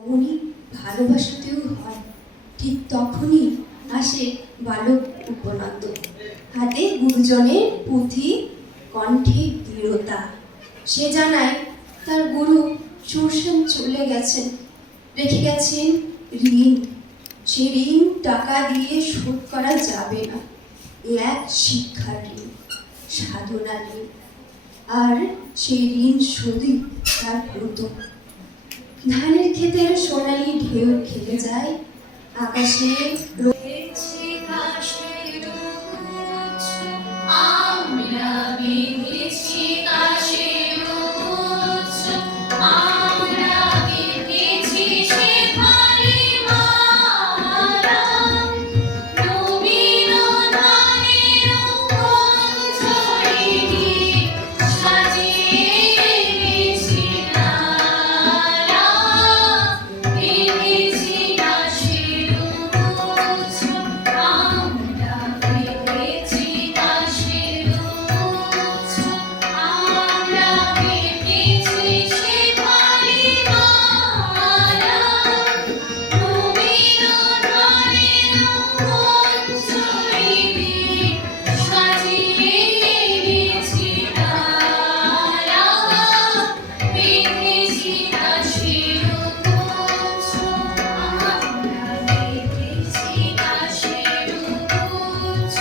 অমনি ভালোবাসাতেও হয়। ঠিক তখনই আসে বালক উপনন্দ, হাতে গুরুজনের পুঁথি, কণ্ঠে দৃঢ়তা। সে জানায় তার গুরু সুরসেন চলে গেছেন, রেখে গেছেন ঋণ। সে ঋণ টাকা দিয়ে শোধ করা যাবে না। এ এক শিক্ষার ঋণ, সাধনার ঋণ, আর সেই ঋণ শোধই তার ব্রত। ধানের ক্ষেতের সোনালি ঢেউ খেলে যায় আকাশে। আমরা বেঁধেছি কাশের গুচ্ছ, আমরা বেঁধেছি শেফালি মালা, নবীন ধানের কুঞ্জরিণী সাজিয়ে এনেছি ডালা, বেঁধেছি কাশের গুচ্ছ, আমরা বেঁধেছি কাশের গুচ্ছ, আমরা বেঁধেছি শেফালি মালা, নবীন ধানের কুঞ্জরিণী সাজিয়ে এনেছি ডালা, বেঁধেছি কাশের গুচ্ছ, আমরা বেঁধেছি কাশের গুচ্ছ।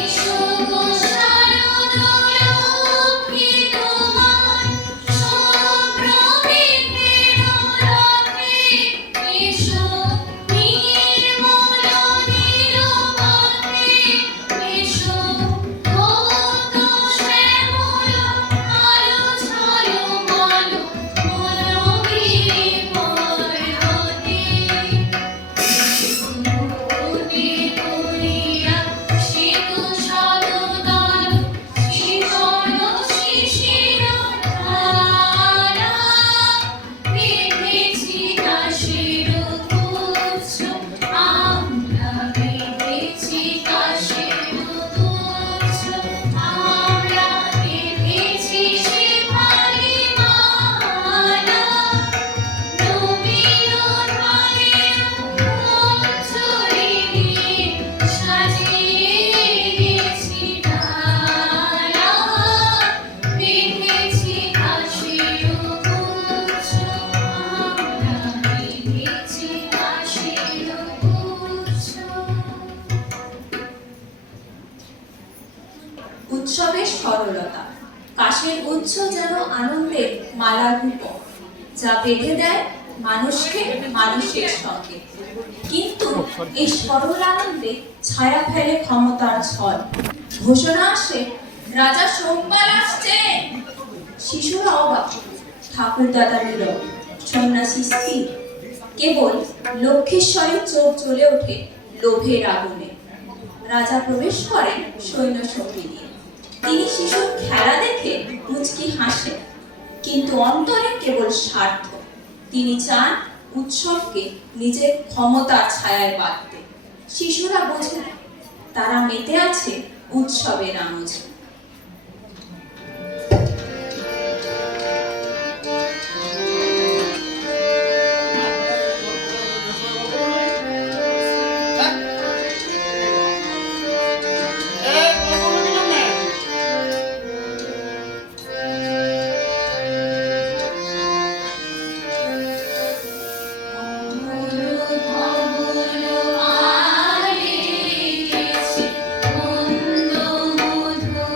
এসো গো শারদ লক্ষ্মী, তোমার সম্ভ্রমের রথে, এসো নির্মল নীলপথে, এসো ধৌত শ্যামল আলো ঝলমল মনোবীর পর্বতে, মূর্তি করিয়া শীত সদতল শিকড় শিশির ধারা, বেঁধেছি কাশের গুচ্ছ, আমরা বেঁধেছি কাশের গুচ্ছ, আমরা বেঁধেছি শেফালি মালা, নবীন ধানের কুঞ্জরিণী সাজিয়ে এনেছি ডালা, বেঁধেছি কাশের গুচ্ছ, আমরা বেঁধেছি কাশের গুচ্ছ। উৎসবের সরলতা। কাশের গুচ্ছ যেন আনন্দের মালার রূপক, যা বেঁধে দেয় মানুষকে মানুষের সঙ্গে। কিন্তু এই সরল আনন্দে ছায়া ফেলে ক্ষমতার ঝড়। ঘোষণা আসে, রাজা সোমবার আসছেন। শিশুরা অবাক, ঠাকুরদাদা নীরব, সন্ন্যাসী স্থির। কেবল লক্ষ্মীশ্বরের চোখ জ্বলে ওঠে লোভের আগুনে। রাজা প্রবেশ করেন সৈন্য সঙ্গী নিয়ে। তিনি শিশুর খেলা দেখে মুচকি হাসেন, কিন্তু অন্তরে কেবল স্বার্থ। তিনি চান উৎসবকে নিজের ক্ষমতার ছায়ায় বাঁধতে। শিশুরা বোঝে না, তারা মেতে আছে উৎসবের আমেজে। ধবল আরে গেছে মন্দ মধু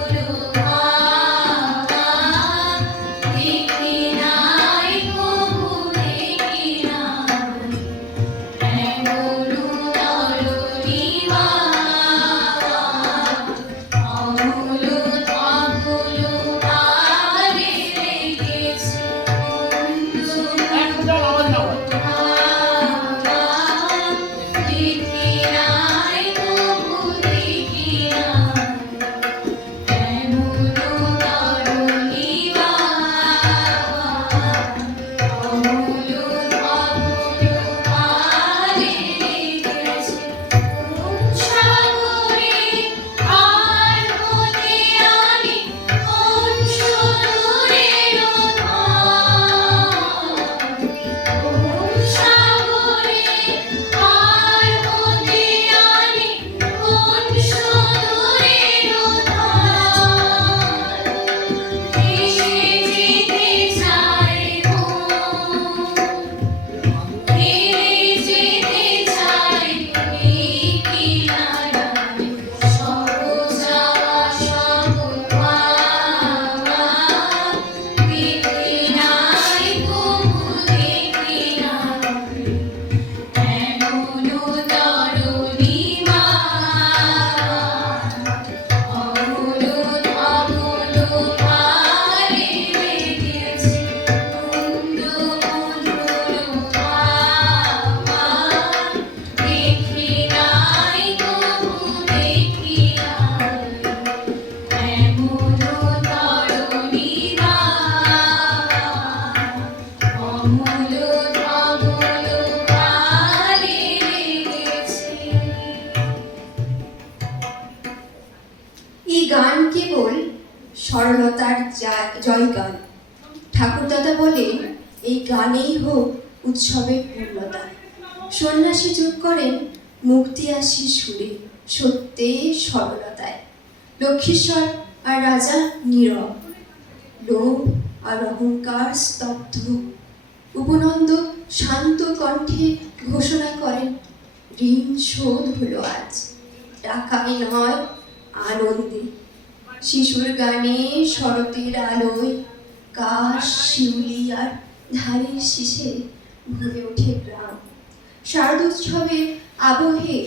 গান কেবল সরলতার জয়গান। ঠাকুরদাদা বলেন এই গানেই হোক উৎসবের পূর্ণতা। সন্ন্যাসী যোগ করেন মুক্তি আসি সুরে, সত্যে সরলতায়। লক্ষ্মীশ্বর আর রাজা নীরব, লোভ আর অহংকার স্তব্ধ। উপনন্দ শান্ত কণ্ঠে ঘোষণা করেন ঋণ শোধ হলো আজ, টাকায় নয় আনন্দে। শিশুর গানে শরতের আলোয় কাশ শিউলি আর ধানের শীষে ভরে ওঠে গ্রাম। শারদোৎসবের আবহে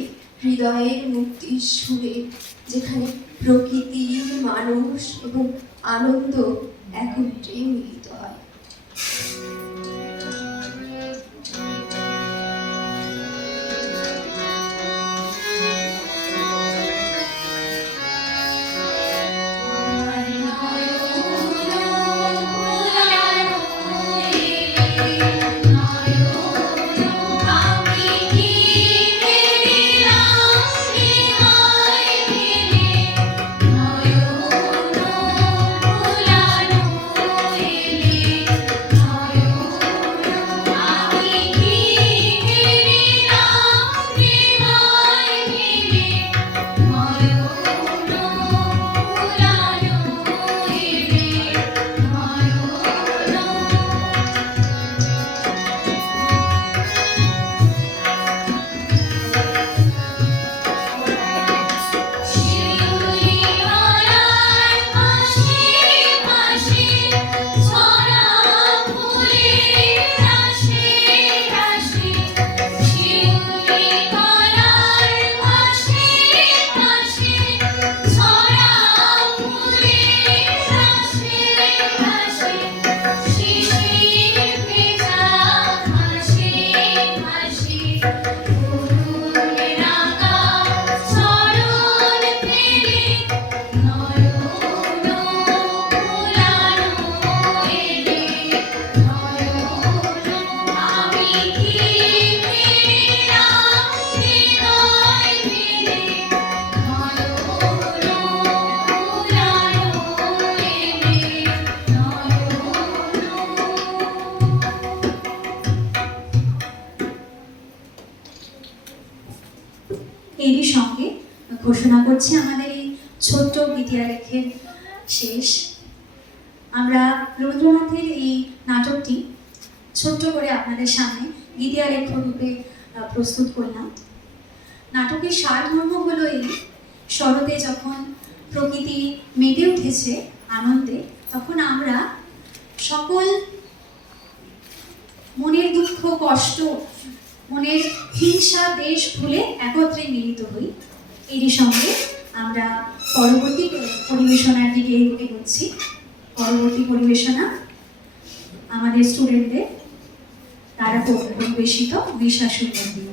হৃদয়ের মুক্তির সুরে, যেখানে প্রকৃতি, মানুষ এবং আনন্দ একত্রে মিলিত হয়। এরই সঙ্গে ঘোষণা করছি আমাদের এই ছোট্ট বিদ্যালেখের শেষ। আমরা রবীন্দ্রনাথের এই নাটকটি ছোট্ট করে আপনাদের সামনে গীতিয়ালেখ রূপে প্রস্তুত করলাম। নাটকের সারমর্ম হলো এই, শরতে যখন প্রকৃতি মেতে উঠেছে আনন্দে, তখন আমরা সকল মনের দুঃখ কষ্ট, মনের হিংসা দেশ ভুলে একত্রে মিলিত হই। এরই সঙ্গে আমরা পরবর্তী পরিবেশনার দিকে এগোচ্ছি। পরবর্তী পরিবেশনা আমাদের স্টুডেন্টদের দ্বারা পরিবেশিত বিশ্বাসুর মন্দির।